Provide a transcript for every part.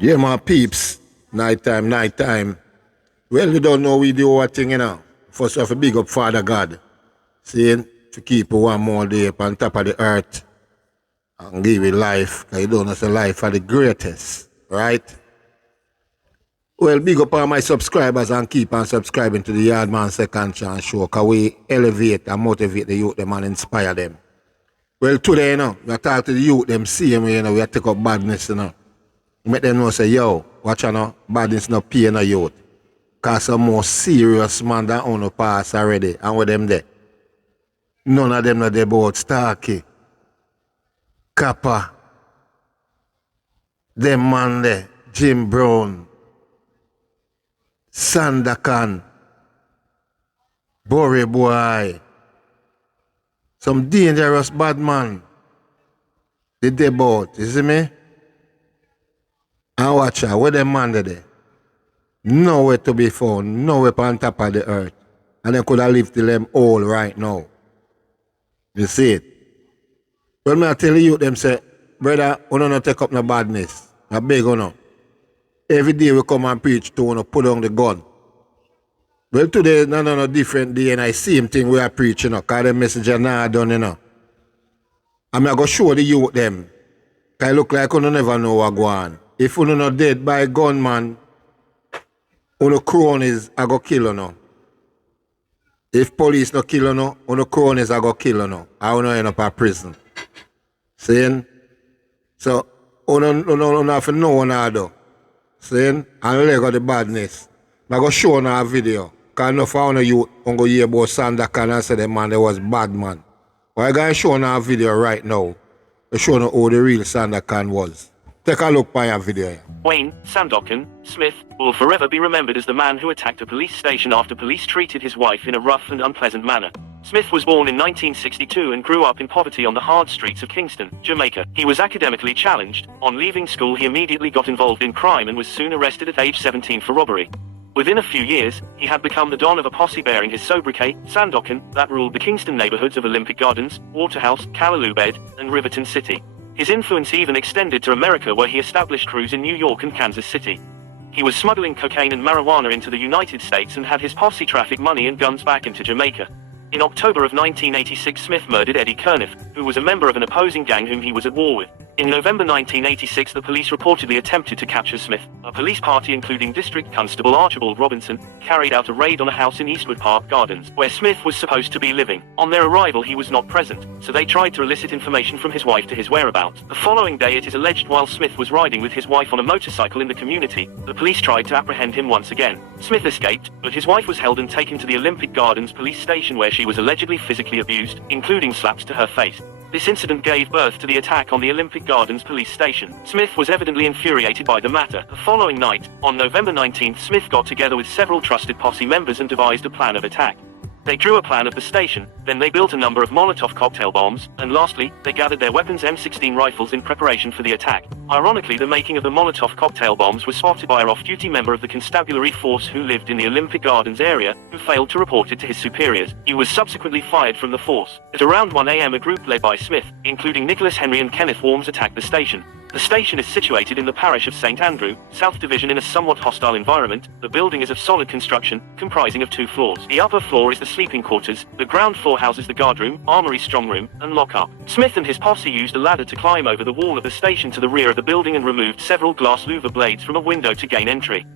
Yeah, my peeps. Nighttime, nighttime. Well, you don't know we do our thing, you know. First off, a big up Father God. Saying to keep you one more day up on top of the earth and give you life. Because you don't know the life are the greatest. Right? Well, big up all my subscribers and keep on subscribing to the Yardman Second Chance show. Because we elevate and motivate the youth them and inspire them. Well, today, you know, we are talking to the youth them same way, you know, we are take up badness, you know. Make them know say, yo, watch out now, badness no pay no youth. Cause some more serious man than on the pass already. And with them there. None of them know they about Starkey, Kappa, them man there, Jim Brown, Sandokhan, Borey boy. Some dangerous bad man. They about, you see me? And watch out, where them man there? Nowhere to be found, nowhere on top of the earth. And they could have lived till them all right now. You see it? When I tell you them say, brother, we don't take up no badness. I beg you no. Every day we come and preach to you, put down the gun. Well, today, no different day, and I same thing we are preaching, because the messenger now done, you know. I'm going to show the youth them. Because it look like you never know what go on. If you not dead by gunman, uno cronies are going to kill you now. If police no kill you now, uno cronies are going to kill you now. I will not end up in prison. Saying? So, uno have to know what I do. Saying? And leg of the badness. I'm going to show you a video. Because I know for you, I'm going to hear about Sandokhan and say the man there was bad man. But I'm going to show you a video right now. To show you who the real Sandokhan was. Take a look by your video. Wayne Sandokhan Smith will forever be remembered as the man who attacked a police station after police treated his wife in a rough and unpleasant manner. Smith was born in 1962 and grew up in poverty on the hard streets of Kingston, Jamaica. He was academically challenged. On leaving school, he immediately got involved in crime and was soon arrested at age 17 for robbery. Within a few years, he had become the don of a posse bearing his sobriquet, Sandokhan, that ruled the Kingston neighborhoods of Olympic Gardens, Waterhouse, Callaloo Bed, and Riverton City. His influence even extended to America, where he established crews in New York and Kansas City. He was smuggling cocaine and marijuana into the United States and had his posse traffic money and guns back into Jamaica. In October of 1986, Smith murdered Eddie Kerniff, who was a member of an opposing gang whom he was at war with. In November 1986, the police reportedly attempted to capture Smith. A police party including District Constable Archibald Robinson carried out a raid on a house in Eastwood Park Gardens, where Smith was supposed to be living. On their arrival, he was not present, so they tried to elicit information from his wife to his whereabouts. The following day, it is alleged, while Smith was riding with his wife on a motorcycle in the community, the police tried to apprehend him once again. Smith escaped, but his wife was held and taken to the Olympic Gardens police station, where she was allegedly physically abused, including slaps to her face. This incident gave birth to the attack on the Olympic Gardens police station. Smith was evidently infuriated by the matter. The following night, on November 19th, Smith got together with several trusted posse members and devised a plan of attack. They drew a plan of the station, then they built a number of Molotov cocktail bombs, and lastly, they gathered their weapons, M16 rifles, in preparation for the attack. Ironically, the making of the Molotov cocktail bombs was spotted by an off-duty member of the constabulary force who lived in the Olympic Gardens area, who failed to report it to his superiors. He was subsequently fired from the force. At around 1 a.m., a group led by Smith, including Nicholas Henry and Kenneth Worms, attacked the station. The station is situated in the parish of St. Andrew, South Division, in a somewhat hostile environment. The building is of solid construction, comprising of 2 floors. The upper floor is the sleeping quarters, the ground floor houses the guardroom, armory, strong room, and lockup. Smith and his posse used a ladder to climb over the wall of the station to the rear of the building and removed several glass louver blades from a window to gain entry.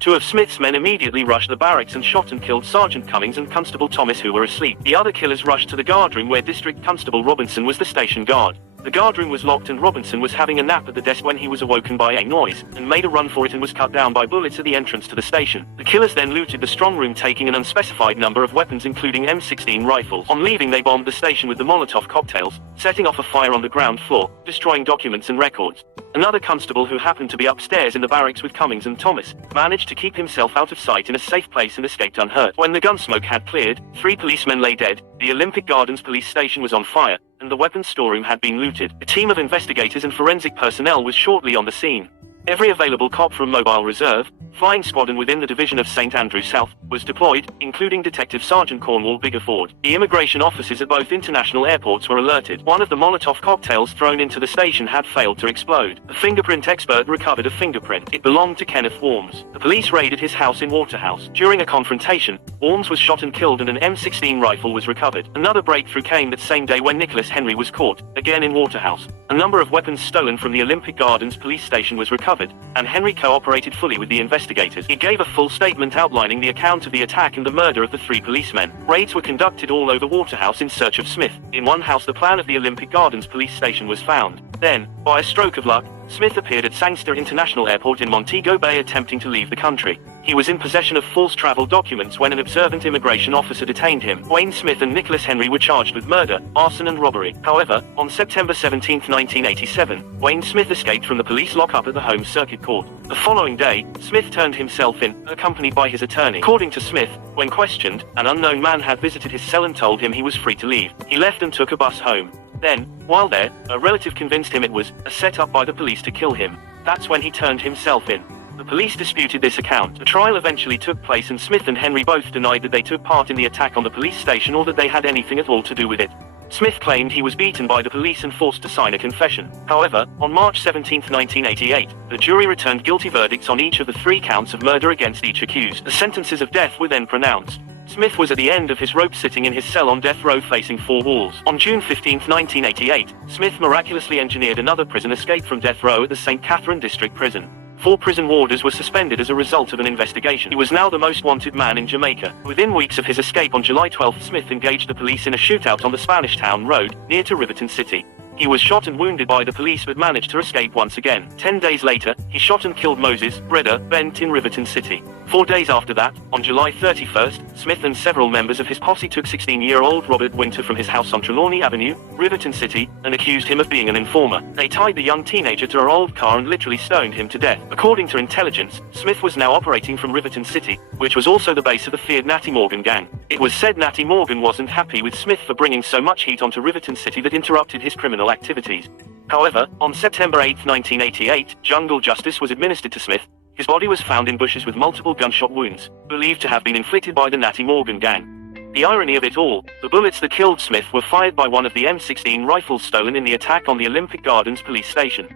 2 of Smith's men immediately rushed the barracks and shot and killed Sergeant Cummings and Constable Thomas, who were asleep. The other killers rushed to the guardroom, where District Constable Robinson was the station guard. The guardroom was locked and Robinson was having a nap at the desk when he was awoken by a noise, and made a run for it and was cut down by bullets at the entrance to the station. The killers then looted the strong room, taking an unspecified number of weapons including M16 rifles. On leaving, they bombed the station with the Molotov cocktails, setting off a fire on the ground floor, destroying documents and records. Another constable, who happened to be upstairs in the barracks with Cummings and Thomas, managed to keep himself out of sight in a safe place and escaped unhurt. When the gunsmoke had cleared, 3 policemen lay dead, the Olympic Gardens police station was on fire, and the weapons storeroom had been looted. A team of investigators and forensic personnel was shortly on the scene. Every available cop from Mobile Reserve, flying squadron within the division of St. Andrew South was deployed, including Detective Sergeant Cornwall Biggerford. The immigration officers at both international airports were alerted. One of the Molotov cocktails thrown into the station had failed to explode. A fingerprint expert recovered a fingerprint. It belonged to Kenneth Worms. The police raided his house in Waterhouse. During a confrontation, Worms was shot and killed and an M16 rifle was recovered. Another breakthrough came that same day when Nicholas Henry was caught, again in Waterhouse. A number of weapons stolen from the Olympic Gardens police station was recovered, and Henry cooperated fully with the investigators. He gave a full statement outlining the account of the attack and the murder of the 3 policemen. Raids were conducted all over Waterhouse in search of Smith. In one house, the plan of the Olympic Gardens police station was found. Then, by a stroke of luck, Smith appeared at Sangster International Airport in Montego Bay attempting to leave the country. He was in possession of false travel documents when an observant immigration officer detained him. Wayne Smith and Nicholas Henry were charged with murder, arson and robbery. However, on September 17, 1987, Wayne Smith escaped from the police lockup at the Home Circuit Court. The following day, Smith turned himself in, accompanied by his attorney. According to Smith, when questioned, an unknown man had visited his cell and told him he was free to leave. He left and took a bus home. Then, while there, a relative convinced him it was a setup by the police to kill him. That's when he turned himself in. The police disputed this account. A trial eventually took place and Smith and Henry both denied that they took part in the attack on the police station or that they had anything at all to do with it. Smith claimed he was beaten by the police and forced to sign a confession. However, on March 17, 1988, the jury returned guilty verdicts on each of the 3 counts of murder against each accused. The sentences of death were then pronounced. Smith was at the end of his rope sitting in his cell on death row facing 4 walls. On June 15, 1988, Smith miraculously engineered another prison escape from death row at the St. Catherine District Prison. 4 prison warders were suspended as a result of an investigation. He was now the most wanted man in Jamaica. Within weeks of his escape on July 12, Smith engaged the police in a shootout on the Spanish Town Road, near to Riverton City. He was shot and wounded by the police but managed to escape once again. 10 days later, he shot and killed Moses Breda Bent in Riverton City. 4 days after that, on July 31st, Smith and several members of his posse took 16-year-old Robert Winter from his house on Trelawney Avenue, Riverton City, and accused him of being an informer. They tied the young teenager to a old car and literally stoned him to death. According to intelligence, Smith was now operating from Riverton City, which was also the base of the feared Natty Morgan gang. It was said Natty Morgan wasn't happy with Smith for bringing so much heat onto Riverton City that interrupted his criminal activities. However, on September 8, 1988, jungle justice was administered to Smith. His body was found in bushes with multiple gunshot wounds, believed to have been inflicted by the Natty Morgan gang. The irony of it all, the bullets that killed Smith were fired by one of the M16 rifles stolen in the attack on the Olympic Gardens police station.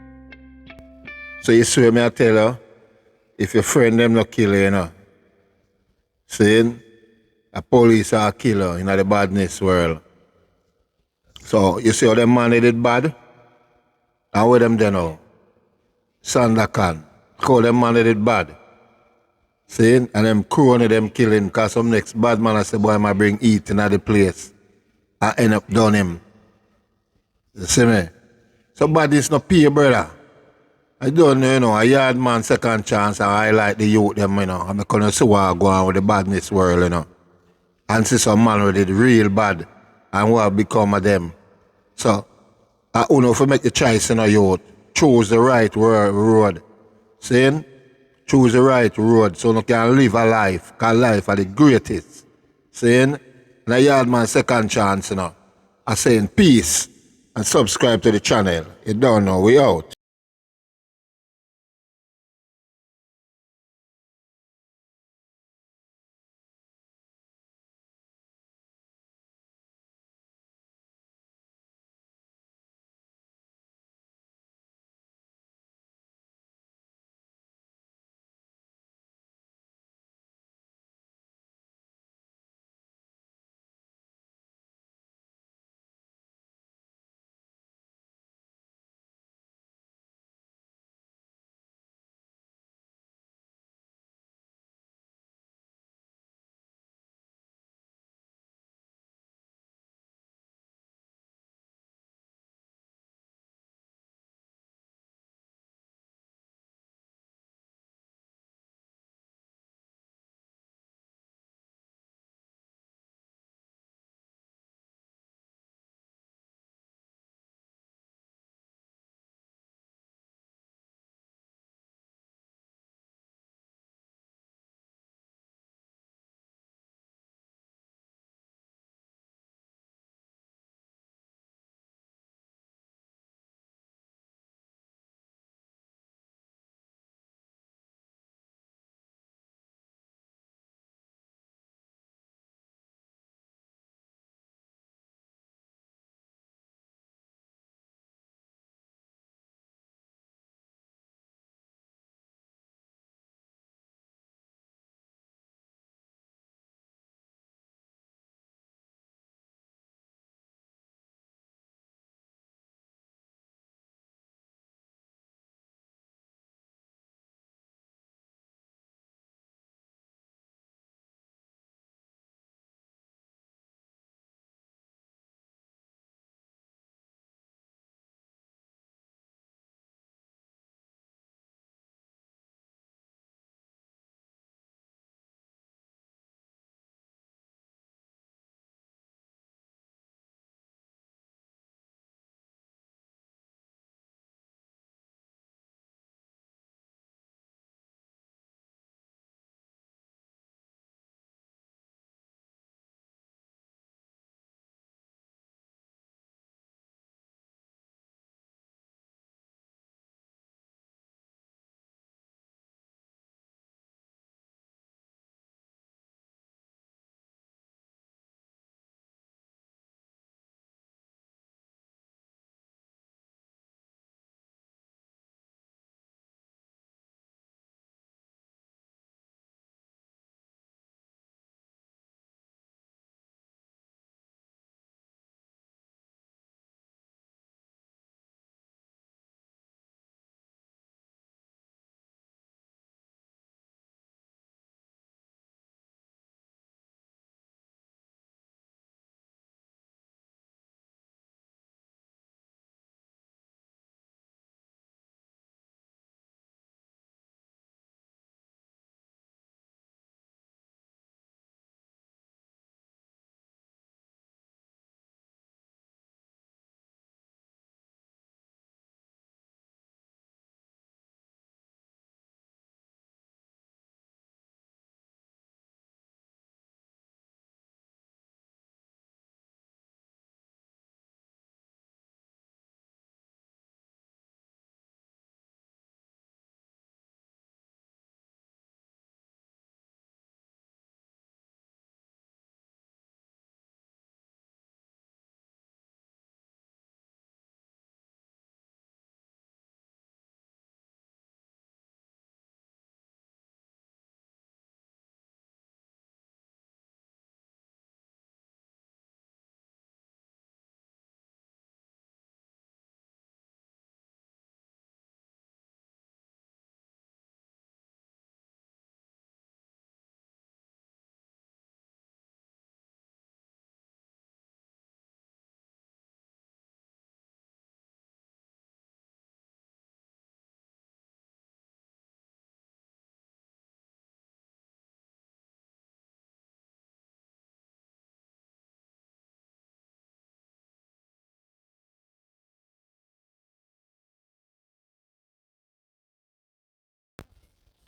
So you swear me I tell her, if your friend them not kill you, you know. Saying, a police are a killer in the badness world. So you see how them man they did bad? And where them there now? Sandokhan. How them man they did bad? See? And them crony them killing because some next bad man I say boy might bring heat in the place. I end up done him. You see me? So badness no pay, brother. I don't know, you know, a yard man second chance and I like the youth them, you know. I'm gonna see what go on with the badness world, you know. And see some man who did real bad and what become of them. So, I know if you make the choice in a youth, choose the right road. Saying, choose the right road so you can live a life, because life are the greatest. Saying, and a yard man second chance, you know. I saying peace and subscribe to the channel. You don't know, we out.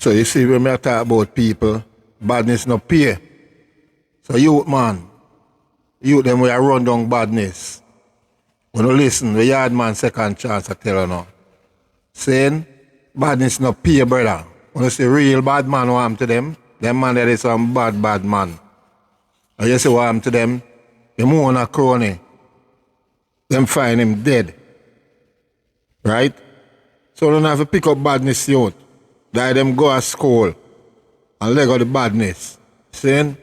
So you see when I talk about people, badness no pay. So youth man, youth them we are run down badness. When you listen, the yard man second chance I tell you now. Saying badness no pay, brother. When you see real bad man what happen to them man that is some bad man. And you see what happen to them, the moon a crony. Them find him dead. Right? So don't have to pick up badness youth. That them go to school and leg out the badness. Saying,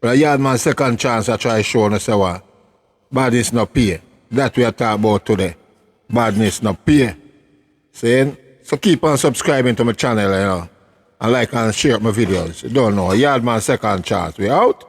but a yard man second chance I try show and say what? Badness no pay. That we are talking about today. Badness no pay. Saying, so keep on subscribing to my channel, you know. And like and share my videos. You don't know. A yard man second chance. We out?